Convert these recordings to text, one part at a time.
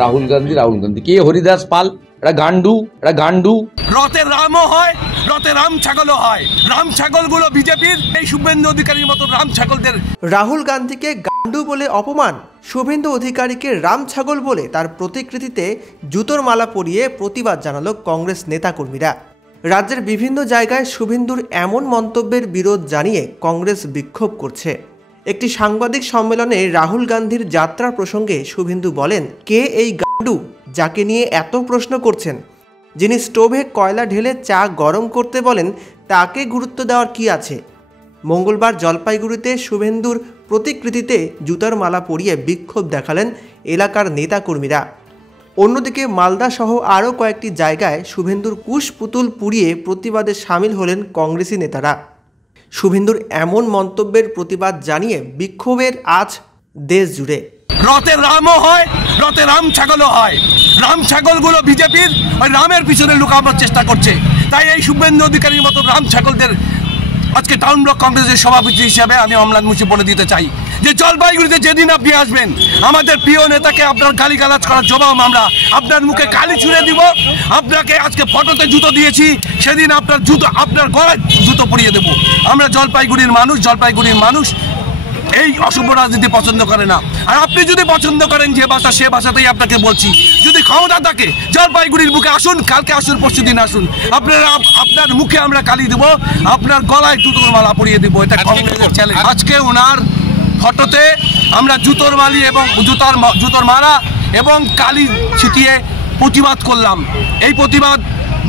রাহুল গান্ধী কে হরিদাস পাল, এটা গান্ডু। রথে রামও হয়, রথে রাম ছাগলও হয়। রাম ছাগলগুলো বিজেপির, এই শুভেন্দু অধিকারীর মতো রাম ছাগলদের। রাহুল গান্ধীকে গান্ডু বলে অপমান, শুভেন্দু অধিকারীকে রাম ছাগল বলে তার প্রতিকৃতিতে জুতোর মালা পরিয়ে প্রতিবাদ জানালো কংগ্রেস নেতাকর্মীরা। রাজ্যের বিভিন্ন জায়গায় শুভেন্দুর এমন মন্তব্যের বিরোধ জানিয়ে কংগ্রেস বিক্ষোভ করছে। একটি সাংবাদিক সম্মেলনে রাহুল গান্ধীর যাত্রা প্রসঙ্গে শুভেন্দু বলেন, কে এই গান্ডু যাকে নিয়ে এত প্রশ্ন করছেন? যিনি স্টোভে কয়লা ঢেলে চা গরম করতে বলেন তাকে গুরুত্ব দেওয়ার কি আছে? মঙ্গলবার জলপাইগুড়িতে শুভেন্দুর প্রতিকৃতিতে জুতার মালা পরিয়ে বিক্ষোভ দেখালেন এলাকার নেতাকর্মীরা। অন্যদিকে মালদা সহ আরও কয়েকটি জায়গায় শুভেন্দুর কুশ পুতুল পুড়িয়ে প্রতিবাদে সামিল হলেন কংগ্রেসি নেতারা। শুভেন্দুর এমন মন্তব্যের প্রতিবাদ জানিয়ে বিক্ষোভের আজ দেশ জুড়ে। রথে রামও হয়, রথে রাম ছাগলও হয়। রাম ছাগলগুলো বিজেপির, ওই রামের পিছনে লুকানোর চেষ্টা করছে। তাই এই শুভেন্দু অধিকারীর মতো রাম ছাগলদের আজকে টাউন ব্লক কংগ্রেসের সভাপতি হিসাবে আমি অম্লান মুছে বলে দিতে চাই যে জলপাইগুড়িতে যেদিন আপনি আসবেন, আমাদের প্রিয় নেতাকে আপনার গালিগালাজ করার জবাব আমরা আপনার মুখে কালি ছুঁড়ে দিব। আপনাকে আজকে ফটোতে জুতো দিয়েছি, সেদিন আপনার আপনার গলায় জুতো পরিয়ে দেবো। আমরা জলপাইগুড়ির মানুষ এই অশুভ রাজনীতি পছন্দ করে না। আর আপনি যদি পছন্দ করেন যে ভাষা, সে ভাষাতেই আপনাকে বলছি। যদি ক্ষমতা থাকে জলপাইগুড়ির বুকে আসুন, কালকে আসুন, পরশু দিন আসুন। আপনার মুখে আমরা কালি দেব, আপনার গলায় জুতোর মালা পরিয়ে দেবো। এটা কংগ্রেসের চ্যালেঞ্জ। আজকে ওনার ফটোতে আমরা জুতোর মালি এবং জুতোর মালা এবং কালি ছিটিয়ে প্রতিবাদ করলাম। এই প্রতিবাদ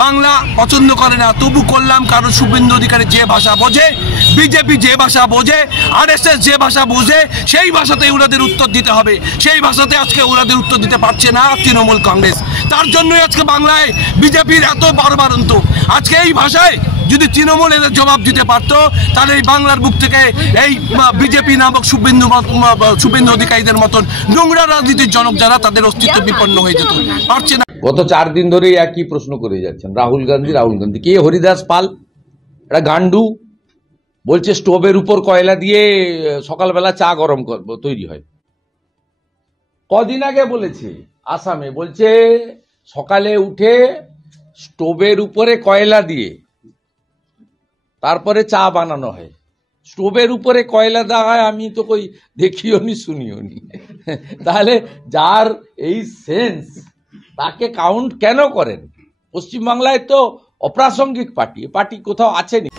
বাংলা পছন্দ করে না, তবু করলাম, কারণ শুভেন্দু অধিকারী যে ভাষা বোঝে, বিজেপি যে ভাষা বোঝে, আরএসএস যে ভাষা বোঝে, সেই ভাষাতেই ওনাদের উত্তর দিতে হবে। সেই ভাষাতে আজকে ওনাদের উত্তর দিতে পারছে না তৃণমূল কংগ্রেস। তার জন্যই আজকে বাংলায় বিজেপির এত বারবারন্ত। আজকে এই ভাষায় যদি তৃণমূল এদের জবাব দিতে পারতো, তাহলে এই বাংলার বুক থেকে এই বিজেপি নামক শুভেন্দু অধিকারীদের মতন নোংরা রাজনীতির জনক যারা, তাদের অস্তিত্ব বিপন্ন হয়ে যেত। পারছে না। গত 4 দিন ধরেই একই প্রশ্ন করে যাচ্ছেন রাহুল গান্ধী কে হরিদাস পাল, এটা গান্ডু। বলছে স্টোভের উপর কয়লা দিয়ে সকালবেলা চা গরম তৈরি হয়। কদিন আগে বলেছে আসামে, বলছে সকালে উঠে স্টোভের উপরে কয়লা দিয়ে তারপরে চা বানানো হয়। স্টোভের উপরে কয়লা দেওয়া হয় আমি তো কই দেখিও নি শুনিও নি। তাহলে যার এই সেন্স, তাকে কাউন্ট কেন করেন? পশ্চিমবাংলায় তো অপ্রাসঙ্গিক পার্টি কোথাও আছে নি।